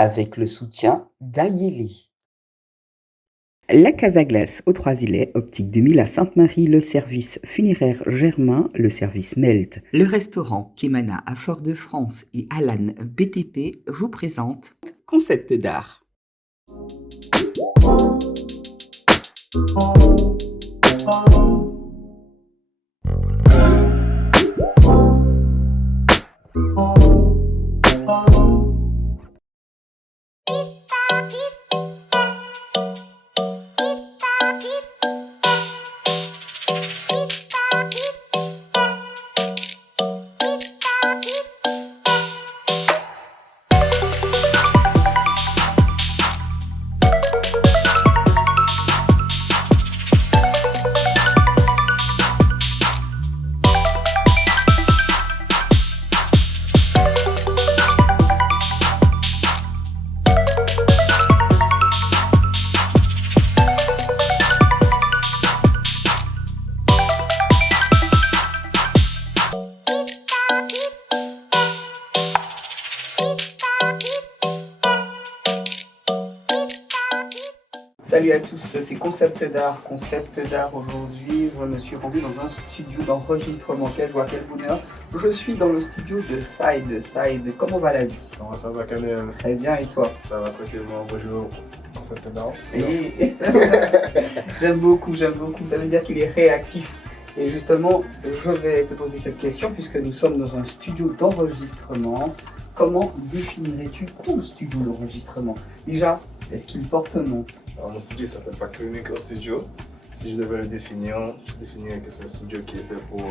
avec le soutien d'Ayeli. La Casa Glace aux Trois-Îlets, Optique 2000 à Sainte-Marie, le service funéraire Germain, le service Melt, le restaurant Kemana à Fort-de-France et Alan BTP vous présentent Concept d'art. Salut à tous, c'est Concept d'art. Concept d'art aujourd'hui, je me suis rendu dans un studio d'enregistrement. Quelle joie, quel bonheur. Je suis dans le studio de Side. Side, comment va la vie? Comment ça va, Kamel? Très bien, et toi? Ça va tranquillement, bonjour. Concept d'art. Et... j'aime beaucoup, ça veut dire qu'il est réactif. Et justement, je vais te poser cette question puisque nous sommes dans un studio d'enregistrement. Comment définirais-tu ton studio d'enregistrement? Déjà, est-ce qu'il porte un nom? Alors, mon studio s'appelle Factory Maker Studio. Si je devais le définir, je définirais que c'est un studio qui est fait pour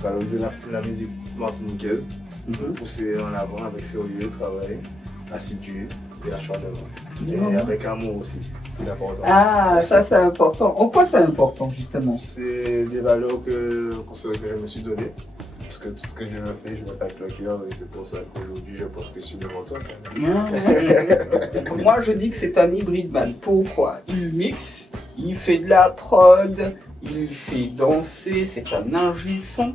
valoriser la musique martiniquaise, pousser en avant avec sérieux, travail, assidu et acharnement. Et avec amour aussi, c'est important. Ah, ça c'est important. En quoi c'est important justement? C'est des valeurs que je me suis données. Parce que tout ce que je le fais avec le cœur et c'est pour ça qu'aujourd'hui je pense que je suis devant toi. Moi je dis que c'est un hybride man. Pourquoi? Il mixe, il fait de la prod, il fait danser, c'est un ingé son.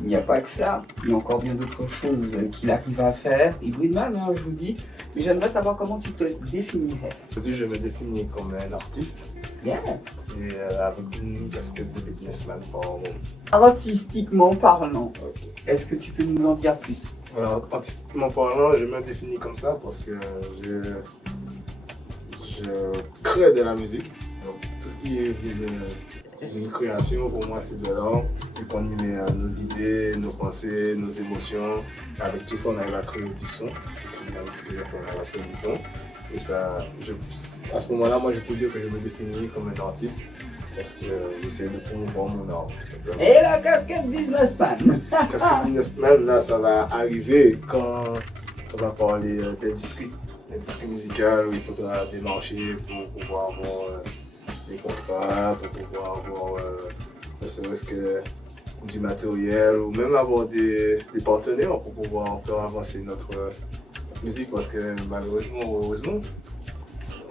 Il n'y a pas que ça, il y a encore bien d'autres choses qu'il arrive à faire. Hybride man, hein, je vous dis. Mais j'aimerais savoir comment tu te définirais. Aujourd'hui je me définis comme un artiste. Yeah. Et avec une casquette de businessman par moment. Artistiquement parlant, Okay. est-ce que tu peux nous en dire plus? Alors, artistiquement parlant, je me définis comme ça parce que je crée de la musique. Donc, tout ce qui est d'une création, pour moi, c'est de l'art. Et qu'on y met nos idées, nos pensées, nos émotions. Avec tout ça, on arrive à créer du son. C'est de la musique que je fais, on arrive à créer du son. Et ça, à ce moment-là, moi, je peux dire que je me définis comme un artiste. Parce que j'essaie de promouvoir mon art, tout simplement. Et la casquette businessman. Casquette businessman, là, ça va arriver quand on va parler d'industrie musicale où il faudra démarcher pour pouvoir avoir des contrats, pour pouvoir avoir ne serait-ce que du matériel ou même avoir des partenaires pour pouvoir faire avancer notre musique parce que malheureusement ou heureusement,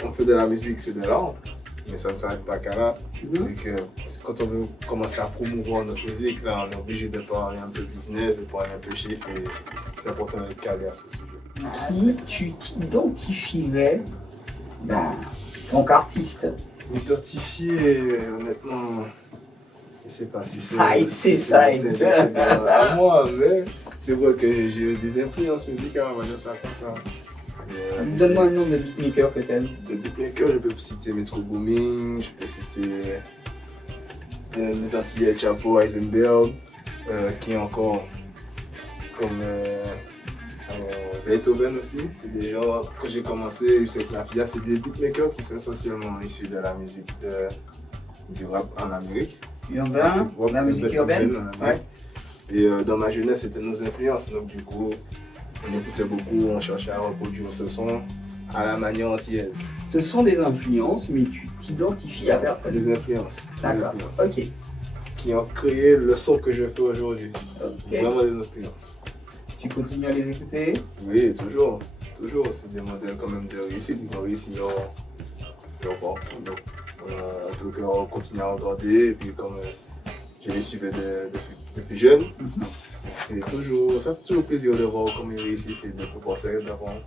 on fait de la musique, c'est de l'art. Mais ça ne s'arrête pas qu'à là. Parce que quand on veut commencer à promouvoir notre musique, là, on est obligé de parler un peu business, de parler un peu chiffre et c'est important d'être calé à ce sujet. Qui tu t'identifierais en tant qu'artiste? M'identifier, honnêtement, je ne sais pas si c'est à moi, mais c'est vrai que j'ai des influences musicales, on va dire ça comme ça. Donne-moi un nom de beatmaker que t'aimes. De beatmaker, je peux citer Metro Booming, je peux citer les Antillais Chapo, Heisenberg, qui est encore comme Zaytoven aussi. C'est des gens, quand j'ai commencé, Youssef Lafia, c'est des beatmakers qui sont essentiellement issus de la musique du rap en Amérique. Urbain, la musique urbaine. Ouais. Et dans ma jeunesse, c'était nos influences. Donc du coup, on écoutait beaucoup, on cherchait à reproduire ce son à la manière antillaise. Ce sont des influences, mais tu t'identifies à personne. Des influences. D'accord, ok. Qui ont créé le son que je fais aujourd'hui. Okay. Vraiment des influences. Tu continues à les écouter? Oui, toujours. Toujours, c'est des modèles quand même de réussite. Ils ont réussi leur parcours. Donc, on continue à regarder. Et puis, comme je les suivais depuis jeune, ça fait toujours plaisir de voir comment ils réussissent et de pouvoir s'arrêter d'avant.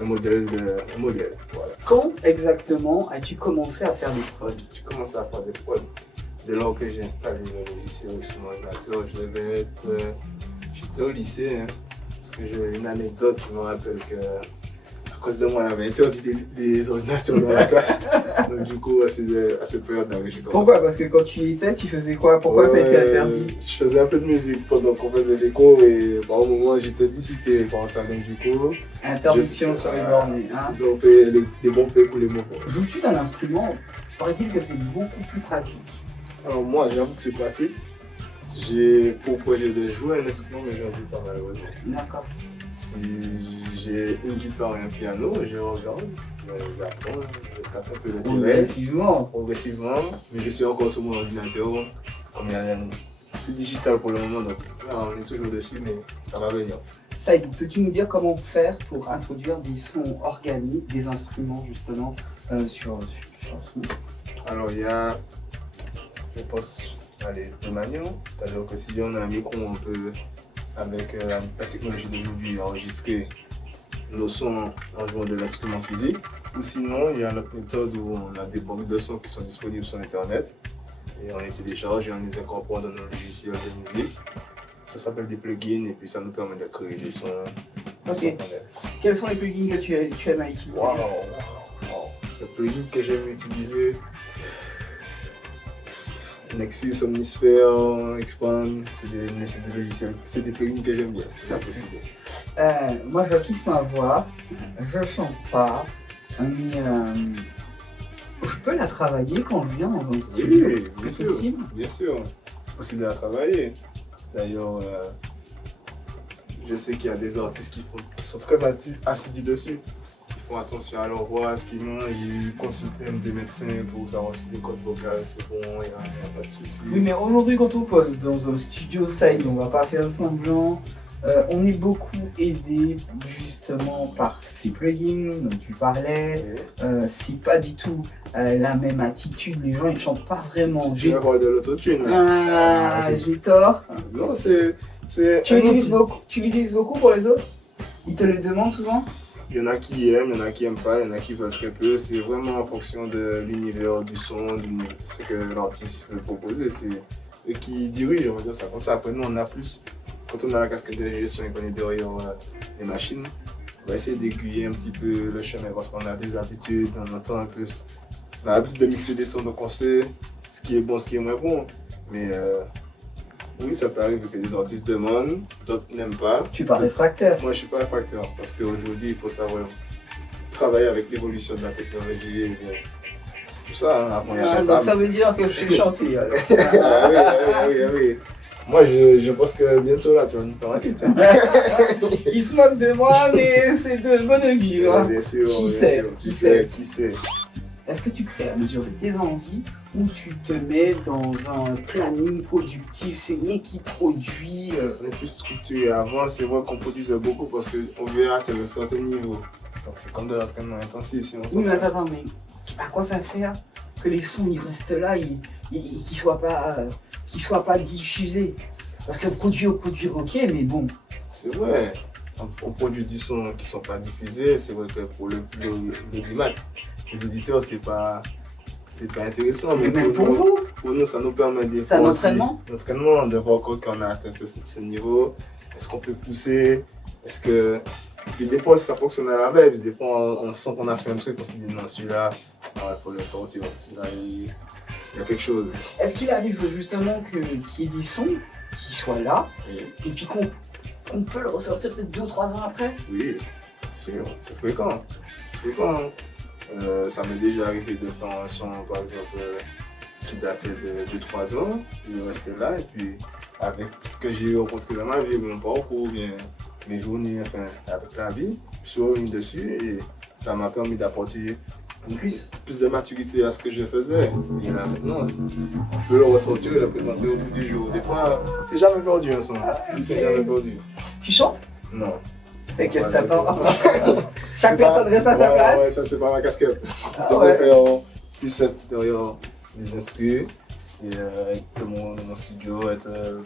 un modèle, voilà. Quand exactement as-tu commencé à faire des prods? J'ai commencé à faire des prods. Dès lors que j'ai installé le logiciel sur mon ordinateur, j'étais au lycée, hein, parce que j'ai une anecdote qui me rappelle que à cause de moi, on avait interdit les ordinateurs dans la classe. Donc du coup, à cette période-là, j'ai commencé. Pourquoi? Parce que quand tu y étais, tu faisais quoi? Pourquoi ça a été interdit? Je faisais un peu de musique pendant qu'on faisait des cours et par un moment, j'étais dissipé par ça. Donc du coup, Interdiction sur les ornées. Hein. ils ont fait les bons faits pour les mauvais. Joues-tu d'un instrument? Paraît-il que c'est beaucoup plus pratique. Alors moi, j'avoue que c'est pratique. J'ai pour projet de jouer un instrument, mais j'en joue pas malheureusement. D'accord. Si j'ai une guitare et un piano, je regarde, j'apprends, je tape un peu le tirage progressivement, mais je suis encore sur mon ordinateur. C'est digital pour le moment, donc là, on est toujours dessus, mais ça va venir. Saïd, peux-tu nous dire comment faire pour introduire des sons organiques, des instruments justement sur le son? Alors il y a, je pense, deux manières. C'est-à-dire que si on a un micro, on peut, avec la technologie d'aujourd'hui, enregistrer le son en jouant de l'instrument physique. Ou sinon, il y a l'autre méthode où on a des banques de sons qui sont disponibles sur Internet. Et on les télécharge et on les incorpore dans nos logiciels de musique. Ça s'appelle des plugins et puis ça nous permet de créer des sons. Ok. Quels sont les plugins que tu aimes à utiliser? Le plugin que j'aime utiliser, Nexus, Omnisphere, Expand, c'est des logiciels, c'est des plugins que j'aime bien, j'apprécie bien. Moi je kiffe ma voix, je chante pas, mais je peux la travailler quand je viens dans un studio. Oui, bien c'est sûr, possible. bien sûr, c'est possible de la travailler. D'ailleurs, je sais qu'il y a des artistes qui sont très assidus dessus. Ils font attention à leur voix, à ce qu'ils mangent, ils consultent même des médecins pour savoir si les cordes vocales c'est bon, il n'y a pas de souci. Oui, mais aujourd'hui, quand on pose dans un studio Saïd, on va pas faire semblant. On est beaucoup aidé justement par ces plugins dont tu parlais. C'est pas du tout la même attitude, les gens ils chantent pas vraiment. Tu parles de l'autotune. J'ai tort. Non, c'est Tu l'utilises beaucoup pour les autres? Ils te le demandent souvent? Il y en a qui aiment, il y en a qui n'aiment pas, il y en a qui veulent très peu. C'est vraiment en fonction de l'univers, du son, de ce que l'artiste veut proposer. C'est eux qui dirigent, on va dire ça comme ça. Après, nous, on a plus. Quand on a la casquette de gestion et qu'on est derrière les machines, on va essayer d'aiguiller un petit peu le chemin parce qu'on a des habitudes, on entend un peu. On a l'habitude de mixer des sons, donc on sait ce qui est bon, ce qui est moins bon. Mais oui, ça peut arriver que des artistes demandent, d'autres n'aiment pas. Tu es pas réfractaire? Moi, je suis pas réfractaire parce qu'aujourd'hui, il faut savoir travailler avec l'évolution de la technologie. Et c'est tout ça. Hein. Donc ça veut dire que je suis chantier alors. oui. Moi, je pense que bientôt là, tu vas nous parler. Il se moque de moi, mais c'est de bonne augure. Bien sûr. Qui sait? Est-ce que tu crées à mesure de tes envies ou tu te mets dans un planning productif? C'est rien qui produit. On est plus structuré. Avant, c'est vrai qu'on produisait beaucoup parce qu'on veut atteindre un certain niveau. Donc c'est comme de l'entraînement intensif. Si oui, mais attends, mais à quoi ça sert que les sons ils restent là, qu'ils soient pas diffusés? Parce que produire, ok, mais bon. C'est vrai. On produit du son qui ne sont pas diffusés. C'est vrai que pour le climat, les auditeurs, c'est pas intéressant. Mais même pour vous. Pour nous, ça nous permet des fois. C'est un entraînement de voir quand on a atteint ce niveau. Est-ce qu'on peut pousser? Est-ce que. Puis des fois, ça fonctionne à la baisse. Des fois, on sent qu'on a fait un truc, on se dit non, celui-là, il faut le sortir. Celui-là, il y a quelque chose. Est-ce qu'il arrive justement qu'il y ait des sons qui soient là et puis qu'on peut le ressortir peut-être 2 ou 3 ans après? Oui, sûr, c'est fréquent. Ça m'est déjà arrivé de faire un son, par exemple, qui datait de 3 ans, il restait là, et puis avec ce que j'ai rencontré dans ma vie, mon parcours, bien, mes journées, enfin, avec la vie, je suis revenu dessus et ça m'a permis d'apporter plus de maturité à ce que je faisais. Et là maintenant, on peut le ressortir et le présenter au bout du jour. Des fois, c'est jamais perdu un son, c'est jamais perdu. Tu chantes? Non. Mais qu'est-ce que t'attends? Chaque personne reste à sa place. Ouais, ça c'est pas ma casquette. Je préfère plus être derrière les instruments, Et de mon studio,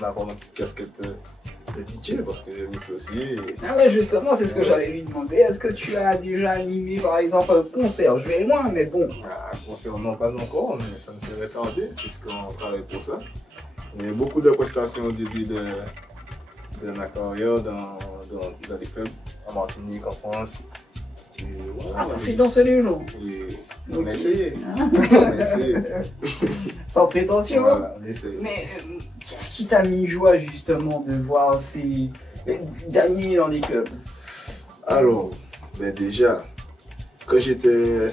avoir ma petite casquette de DJ parce que je mixe aussi. Ah ouais, justement, c'est ce que j'allais lui demander. Est-ce que tu as déjà animé par exemple un concert? Je vais loin, mais bon. Concernant pas encore, mais ça ne serait tardé puisqu'on travaille pour ça. Il y a beaucoup de prestations au début de ma carrière dans les clubs en Martinique, en France. Et, Ah, on fait danser les gens. On a essayé. Sans prétention. Voilà, on essaye. Mais qu'est-ce qui t'a mis joie justement de voir d'animer dans les clubs? Alors, déjà, quand j'étais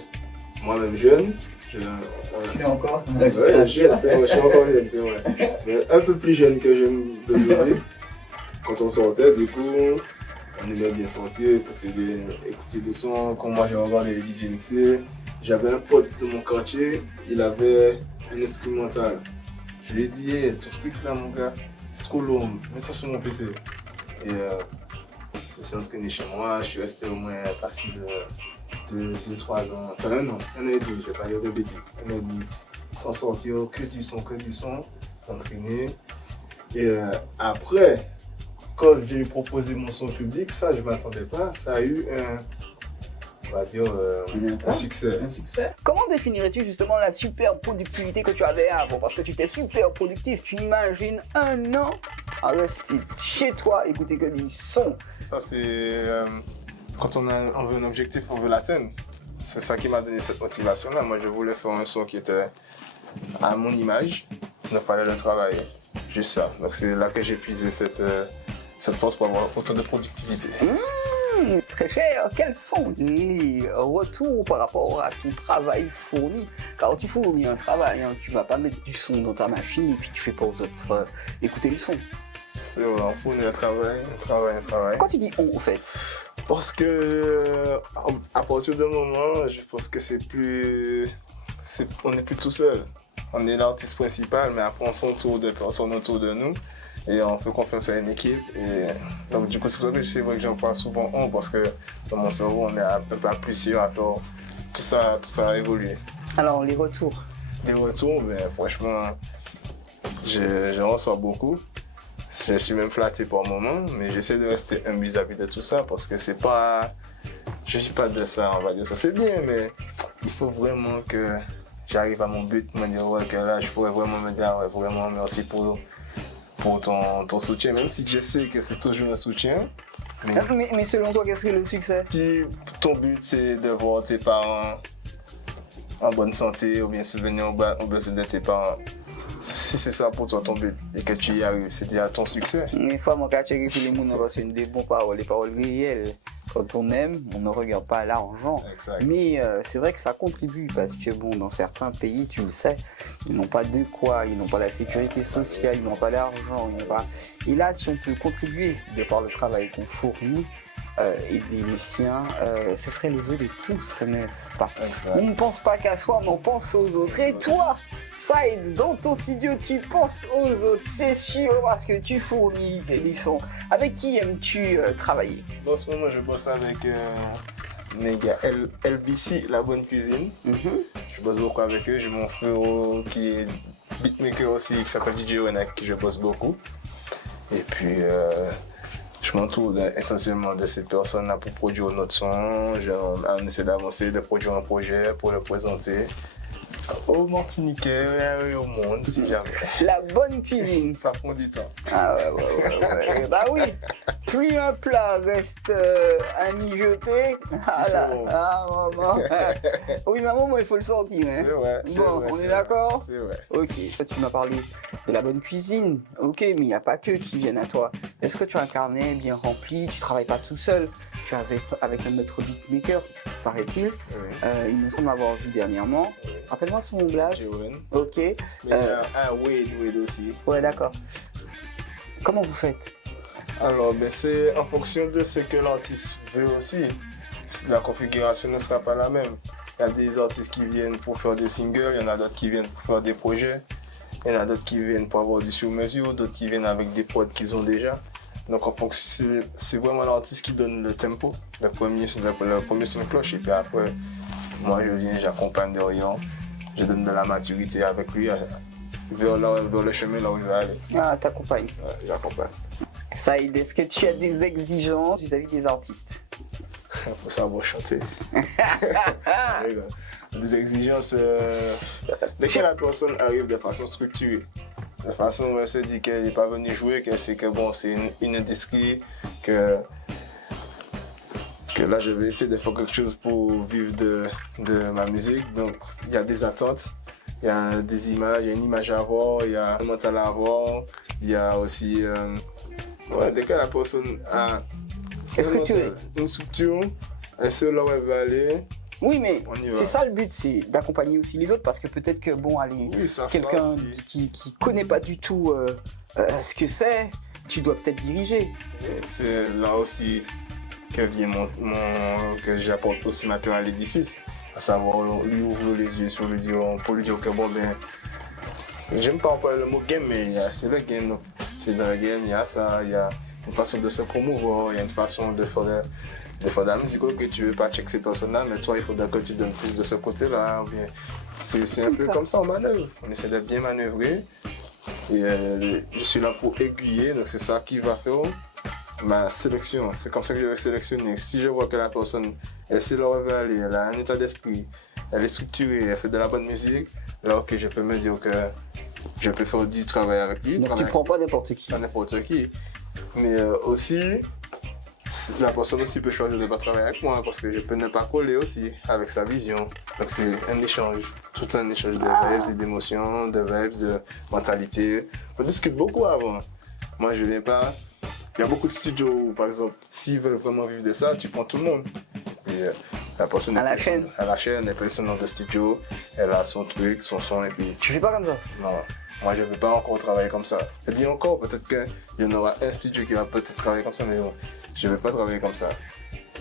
moi-même jeune, Tu l'es encore? Ouais, jeune, c'est vrai, je suis encore jeune, c'est vrai. Mais un peu plus jeune que jeune d'aujourd'hui. Quand on sortait, du coup, on aimait bien sortir, écouter des sons. Quand moi j'ai regardé les DJ mixer, j'avais un pote de mon quartier, il avait un instrumental. Je lui ai dit, hey, ton truc là, mon gars, c'est trop long, mets ça sur mon PC. Et je me suis entraîné chez moi, je suis resté au moins passé de 2-3 ans, enfin un an et demi, je vais pas dire de bêtises, un an et demi, sans sortir, que du son, s'entraîner. Et après, quand j'ai proposé mon son au public, ça je ne m'attendais pas, ça a eu un succès. Comment définirais-tu justement la super productivité que tu avais avant? Parce que tu étais super productif, tu imagines un an à rester chez toi, écouter que du son. Ça c'est quand on veut un objectif, on veut l'atteindre. C'est ça qui m'a donné cette motivation-là. Moi je voulais faire un son qui était à mon image, il fallait le travailler. Juste ça. Donc c'est là que j'ai puisé cette force pour avoir autant de productivité. Très cher, quels sont les retours par rapport à ton travail fourni? Car tu fournis un travail, hein, tu vas pas mettre du son dans ta machine et puis tu fais pas aux autres écouter le son. C'est vrai, on fournit un travail. Quand tu dis on, en fait? Parce que à partir d'un moment, je pense que on n'est plus tout seul. On est l'artiste principal, mais après on s'entoure de personnes autour de nous et on fait confiance à une équipe. Et donc du coup, c'est vrai que j'en parle souvent on parce que dans mon cerveau, on est un peu plusieurs à faire tout ça a évolué. Alors les retours? Les retours, ben, franchement, je reçois beaucoup. Je suis même flatté par moment, mais j'essaie de rester humble vis-à-vis de tout ça parce que c'est pas... Je dis pas de ça, on va dire ça, c'est bien, mais il faut vraiment que j'arrive à mon but, me dire ouais, que là je pourrais vraiment me dire ouais, vraiment merci pour ton soutien, même si je sais que c'est toujours un soutien. Mais selon toi, qu'est-ce que le succès? Si ton but c'est de voir tes parents en bonne santé ou bien subvenir aux besoins de tes parents, si c'est ça pour toi ton but et que tu y arrives, c'est déjà ton succès. Des fois, mon cas, checker que les gens ont reçu des bonnes paroles, des paroles réelles. Quand on aime, on ne regarde pas l'argent. Exact. Mais c'est vrai que ça contribue parce que bon, dans certains pays, tu le sais, ils n'ont pas de quoi, ils n'ont pas la sécurité sociale, ils n'ont pas d'argent, ils n'ont pas. Et là, si on peut contribuer de par le travail qu'on fournit, aider les siens, ce serait le vœu de tous, n'est-ce pas? Exact. On ne pense pas qu'à soi, mais on pense aux autres. Et toi, ça aide dans ton studio, tu penses aux autres, c'est sûr, parce que tu fournis des sons. Avec qui aimes-tu travailler? En ce moment, je bosse avec mes gars LBC, La Bonne Cuisine. Je bosse beaucoup avec eux. J'ai mon frère qui est beatmaker aussi, qui s'appelle DJ Renek, qui je bosse beaucoup. Et puis, je m'entoure essentiellement de ces personnes-là pour produire notre son. On essaie d'avancer, de produire un projet pour le présenter aux Martiniquais et au monde, si jamais. La Bonne Cuisine. Ça prend du temps. Ah ouais. Bah oui, plus un plat reste à mijoter. Ah là, Bon. ah maman. Oui maman, moi il faut le sentir. Hein. C'est vrai. Bon, on est d'accord? C'est vrai. Ok, tu m'as parlé de La Bonne Cuisine. Ok, mais il n'y a pas que qui viennent à toi. Est-ce que tu as un carnet bien rempli? Tu travailles pas tout seul. Tu es avec un autre beatmaker, paraît-il. Oui. Il me semble avoir vu dernièrement. Oui. Rappelle-moi son blast. Johan. Ok. Mais Wade aussi. Ouais, d'accord. Comment vous faites? Alors, c'est en fonction de ce que l'artiste veut aussi. La configuration ne sera pas la même. Il y a des artistes qui viennent pour faire des singles, il y en a d'autres qui viennent pour faire des projets, il y en a d'autres qui viennent pour avoir du sur-mesure, d'autres qui viennent avec des prods qu'ils ont déjà. Donc en fonction, c'est vraiment l'artiste qui donne le tempo, le premier son de cloche, et puis après, moi je viens, j'accompagne derrière, je donne de la maturité avec lui vers le chemin là où il va aller. Ah, t'accompagnes. Ouais, j'accompagne. Saïd, est-ce que tu as des exigences vis-à-vis des artistes? Faut savoir chanter. Je rigole. Des exigences. Dès que la personne arrive de façon structurée, de façon où elle se dit qu'elle n'est pas venue jouer, qu'elle sait que bon, c'est une industrie, que là je vais essayer de faire quelque chose pour vivre de ma musique. Donc il y a des attentes, il y a des images, il y a une image à avoir, il y a un mental à avoir, il y a aussi. Dès que la personne a une structure, elle sait là où elle veut aller. Oui, mais On y va. c'est ça le but, c'est d'accompagner aussi les autres parce que peut-être que, bon, allez, Oui, ça quelqu'un fera qui connaît pas du tout ce que c'est, tu dois peut-être diriger. C'est là aussi que vient que j'apporte aussi ma pierre à l'édifice, à savoir lui ouvrir les yeux sur lui dire, pour lui dire que bon ben, j'aime pas employer le mot game, mais c'est le game, donc c'est dans le game, il y a ça, il y a une façon de se promouvoir, il y a une façon de faire de la musique que tu veux pas checker ces personnes-là, mais toi il faudra que tu donnes plus de ce côté-là, ou bien c'est un peu comme ça en manœuvre, on essaie d'être bien manœuvré, et je suis là pour aiguiller, donc c'est ça qui va faire ma sélection, c'est comme ça que je vais sélectionner. Si je vois que la personne, elle sait là où elle veut aller, elle a un état d'esprit, elle est structurée, elle fait de la bonne musique, alors que je peux me dire que je peux faire du travail avec lui. Donc tu prends pas n'importe qui. Pas n'importe qui. Mais aussi, la personne aussi peut choisir de ne pas travailler avec moi parce que je peux ne pas coller aussi avec sa vision. Donc c'est un échange, tout un échange de vibes et d'émotions, de vibes, de mentalité. On discute beaucoup avant. Moi je viens pas. Il y a beaucoup de studios où, par exemple, s'ils veulent vraiment vivre de ça, tu prends tout le monde. Et la personne À la chaîne. À la chaîne, elle paye son nom de studio, elle a son truc, son son, et puis. Tu fais pas comme ça? Non, moi je ne veux pas encore travailler comme ça. Je dis encore, peut-être qu'il y en aura un studio qui va peut-être travailler comme ça, mais bon, je ne veux pas travailler comme ça.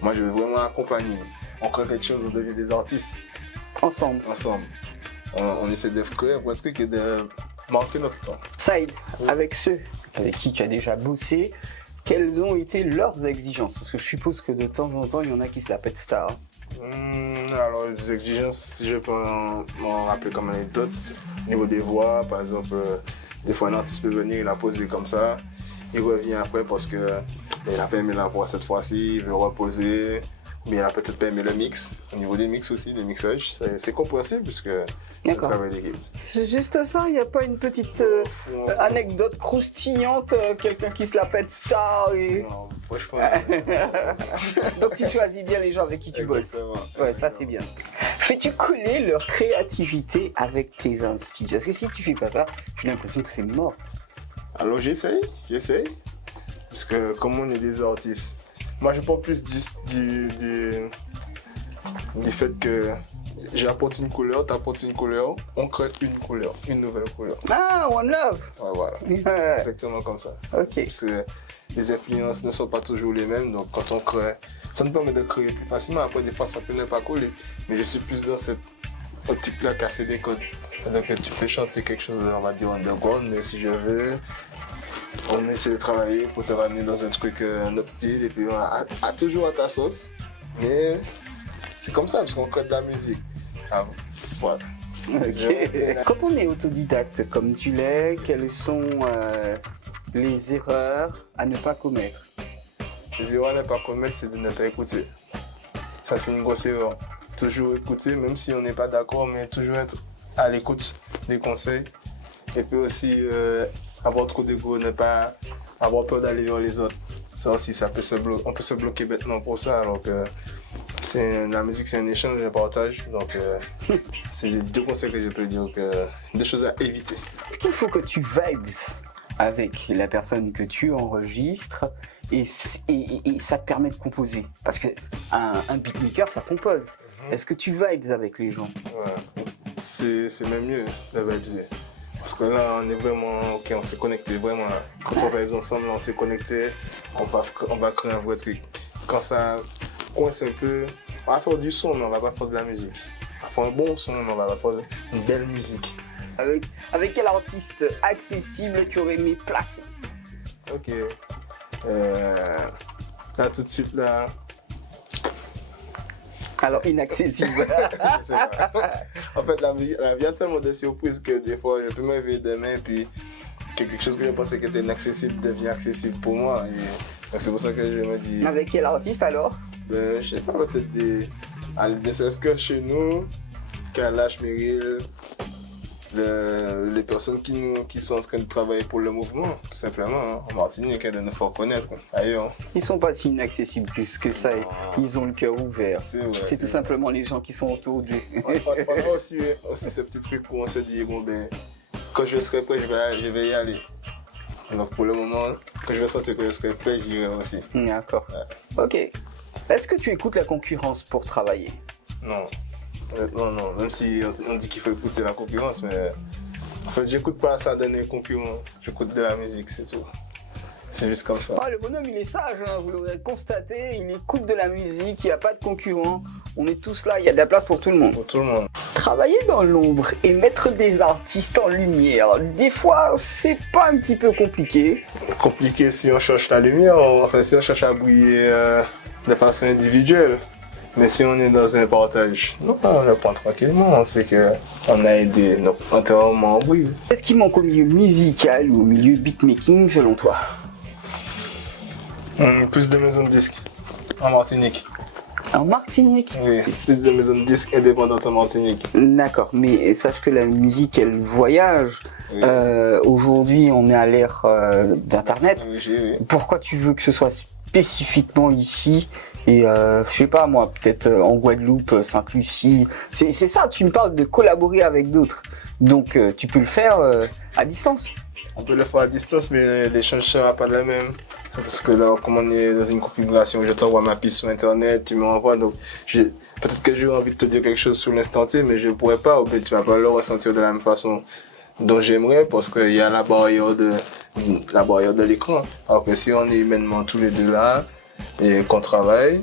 Moi je veux vraiment accompagner. On crée quelque chose, on devient des artistes. Ensemble. On essaie de créer un truc et de marquer notre temps. Saïd, avec ceux avec qui tu as déjà bossé, quelles ont été leurs exigences? Parce que je suppose que de temps en temps, il y en a qui se la pètent star. Alors, les exigences, si je peux m'en rappeler comme anecdote, au niveau des voix, par exemple, des fois un artiste peut venir, il a posé comme ça, il revient après parce que il n'a pas aimé la voix cette fois-ci, il veut reposer, mais il a peut-être pas aimé le mix. Au niveau des mix aussi, des mixages, c'est compréhensible puisque c'est un travail d'équipe. C'est juste ça, il n'y a pas une petite anecdote croustillante, quelqu'un qui se la pète star et... Non, franchement. Donc tu choisis bien les gens avec qui tu bosses. Ouais, ça c'est bien. Fais-tu coller leur créativité avec tes inspirations? Parce que si tu fais pas ça, j'ai l'impression que c'est mort. Alors j'essaye. Parce que comme on est des artistes, moi je parle plus du fait que j'apporte une couleur, t'apportes une couleur, on crée une nouvelle couleur. Ah, One Love. Ouais, voilà, exactement comme ça. Ok. Parce que les influences ne sont pas toujours les mêmes, donc quand on crée, ça nous permet de créer plus facilement. Après, des fois, ça peut ne pas coller, mais je suis plus dans cette optique-là, casser des codes. Donc tu peux chanter quelque chose, on va dire underground, mais si je veux, on essaie de travailler pour te ramener dans un truc, notre style, et puis toujours à ta sauce, mais c'est comme ça, parce qu'on crée de la musique. Ah, voilà. Ok. Quand on est autodidacte comme tu l'es, quelles sont les erreurs à ne pas commettre? Les erreurs à ne pas commettre, c'est de ne pas écouter. Ça, c'est une grosse erreur. Toujours écouter, même si on n'est pas d'accord, mais toujours être à l'écoute des conseils. Et puis aussi, avoir trop d'ego, ne pas avoir peur d'aller vers les autres. Ça aussi, on peut se bloquer bêtement pour ça. Donc, la musique, c'est un échange, un partage. Donc, c'est les deux conseils que je peux dire, des choses à éviter. Est-ce qu'il faut que tu vibes avec la personne que tu enregistres et ça te permet de composer? Parce que un beatmaker, ça compose. Est-ce que tu vibes avec les gens? Ouais. C'est même mieux de vibes. Parce que là, on est vraiment, ok, on s'est connecté, vraiment. Quand on vibes ensemble, on s'est connecté, on va créer un vrai truc. Quand ça coince un peu, on va faire du son, mais on va pas faire de la musique. On va faire un bon son, mais on va faire une belle musique. Avec quel artiste accessible tu aurais aimé placer? Ok. Là, tout de suite, là, Alors inaccessible. C'est vrai. En fait, la vie a tellement de surprises que des fois, je peux me réveiller demain, puis quelque chose que je pensais qui était inaccessible devient accessible pour moi. Et donc, c'est pour ça que je me dis, Avec quel artiste alors? je sais pas, peut-être ne serait-ce que chez nous, Kalash, Meryl, les personnes qui sont en train de travailler pour le mouvement, tout simplement, hein. En Martinique, il nous faut connaître, ailleurs. Ils sont pas si inaccessibles plus que ça. Ils ont le cœur ouvert. C'est vrai, C'est tout simplement les gens qui sont autour d'eux. On a aussi ce petit truc où on se dit, bon ben, quand je serai prêt, je vais y aller. Donc pour le moment, quand je vais sentir que je serai prêt, j'irai aussi. D'accord. Ok. Est-ce que tu écoutes la concurrence pour travailler? Non, honnêtement non. Même si on dit qu'il faut écouter la concurrence, mais en fait, j'écoute pas ça d'un concurrent. J'écoute de la musique, c'est tout. C'est juste comme ça. Ah, le bonhomme, il est sage, hein, vous l'aurez constaté. Il écoute de la musique, il n'y a pas de concurrent. On est tous là, il y a de la place pour tout le monde. Pour tout le monde. Travailler dans l'ombre et mettre des artistes en lumière, des fois, c'est pas un petit peu compliqué. Compliqué si on cherche la lumière, enfin si on cherche à briller de façon individuelle. Mais si on est dans un partage, non, on le prend tranquillement, on sait qu'on a aidé notre environnement, oui. Qu'est-ce qui manque au milieu musical ou au milieu beatmaking selon toi? Plus de maisons de disques en Martinique. En Martinique? Oui, plus de maisons de disques indépendantes en Martinique. D'accord, mais sache que la musique, elle voyage. Oui. Aujourd'hui, on est à l'ère d'Internet. Oui. Pourquoi tu veux que ce soit spécifiquement ici et je sais pas moi, peut-être en Guadeloupe, Sainte-Lucie. C'est ça, tu me parles de collaborer avec d'autres. Donc tu peux le faire à distance. On peut le faire à distance, mais l'échange ne sera pas le même. Parce que là, comme on est dans une configuration où je t'envoie ma piste sur Internet, tu m'envoies, donc peut-être que j'ai envie de te dire quelque chose sur l'instant T, mais je ne pourrais pas, ou bien tu ne vas pas le ressentir de la même façon dont j'aimerais, parce qu'il y a la barrière de l'écran. Alors que si on est humainement tous les deux là, et qu'on travaille,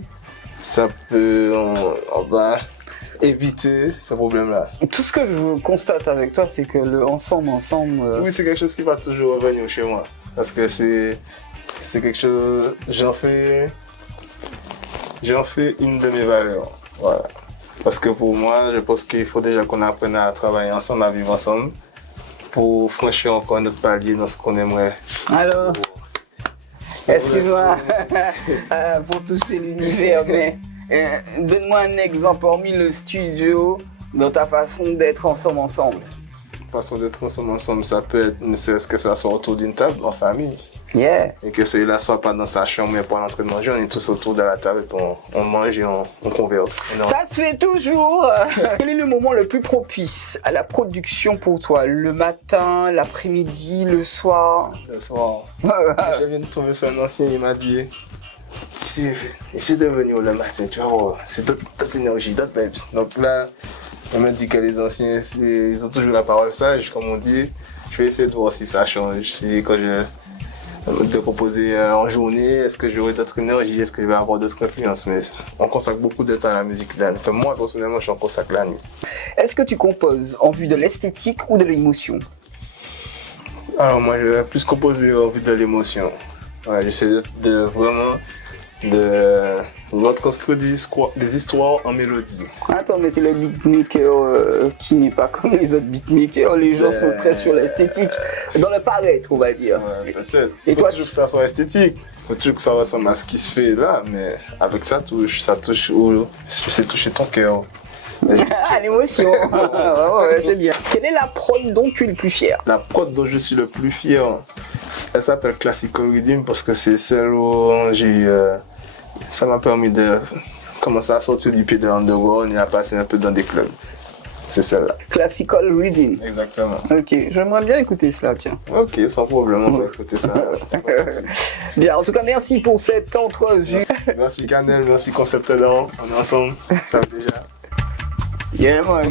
on va éviter ce problème-là. Tout ce que je constate avec toi, c'est que le ensemble. Oui, c'est quelque chose qui va toujours revenir chez moi. Parce que c'est quelque chose. J'en fais une de mes valeurs. Voilà. Parce que pour moi, je pense qu'il faut déjà qu'on apprenne à travailler ensemble, à vivre ensemble, pour franchir encore notre palier dans ce qu'on aimerait. Alors, excuse-moi, pour toucher l'univers, mais donne-moi un exemple, hormis le studio, dans ta façon d'être ensemble. Façon d'être ensemble, ça peut être, ne serait-ce que ça soit autour d'une table, en famille. Yeah. Et que celui-là soit pas dans sa chambre, mais pas en train de manger, on est tous autour de la table, et on mange et on converse. Ça se fait toujours. Quel est le moment le plus propice à la production pour toi? Le matin, l'après-midi, le soir? Le soir. Je viens de tomber sur un ancien, il m'a dit, tu sais, essaie de venir le matin, tu vas voir, c'est d'autres énergies, d'autres vibes. Donc là, on me dit que les anciens, ils ont toujours la parole sage, comme on dit. Je vais essayer de voir si ça change, si quand je de composer en journée, est-ce que j'aurai d'autres énergies, est-ce que je vais avoir d'autres influences, mais on consacre beaucoup de temps à la musique la nuit. Enfin, moi personnellement, je consacre la nuit. Est-ce que tu composes en vue de l'esthétique ou de l'émotion? Alors moi, je vais plus composer en vue de l'émotion. Ouais, j'essaie de vraiment retranscrire des histoires en mélodie. Attends, mais tu es le beatmaker qui n'est pas comme les autres beatmakers. Les gens sont très sur l'esthétique, dans le paraître, on va dire. Ouais, peut-être. Et toi, toujours que ça soit esthétique. Faut toujours que ça ressemble à ce qui se fait là, mais avec ça touche c'est toucher ton cœur. Ah, l'émotion. Ouais, c'est bien. Quelle est la prod dont tu es le plus fier? La prod dont je suis le plus fier, elle s'appelle Classical Rhythm parce que c'est celle où ça m'a permis de commencer à sortir du pied de l'underground et à passer un peu dans des clubs. C'est celle-là. Classical Reading. Exactement. Ok, j'aimerais bien écouter cela, tiens. Ok, sans problème, on va écouter ça. Bien, en tout cas, merci pour cette entrevue. Merci Canel, merci Concept Talent, on est ensemble, ça va déjà. Yeah, man.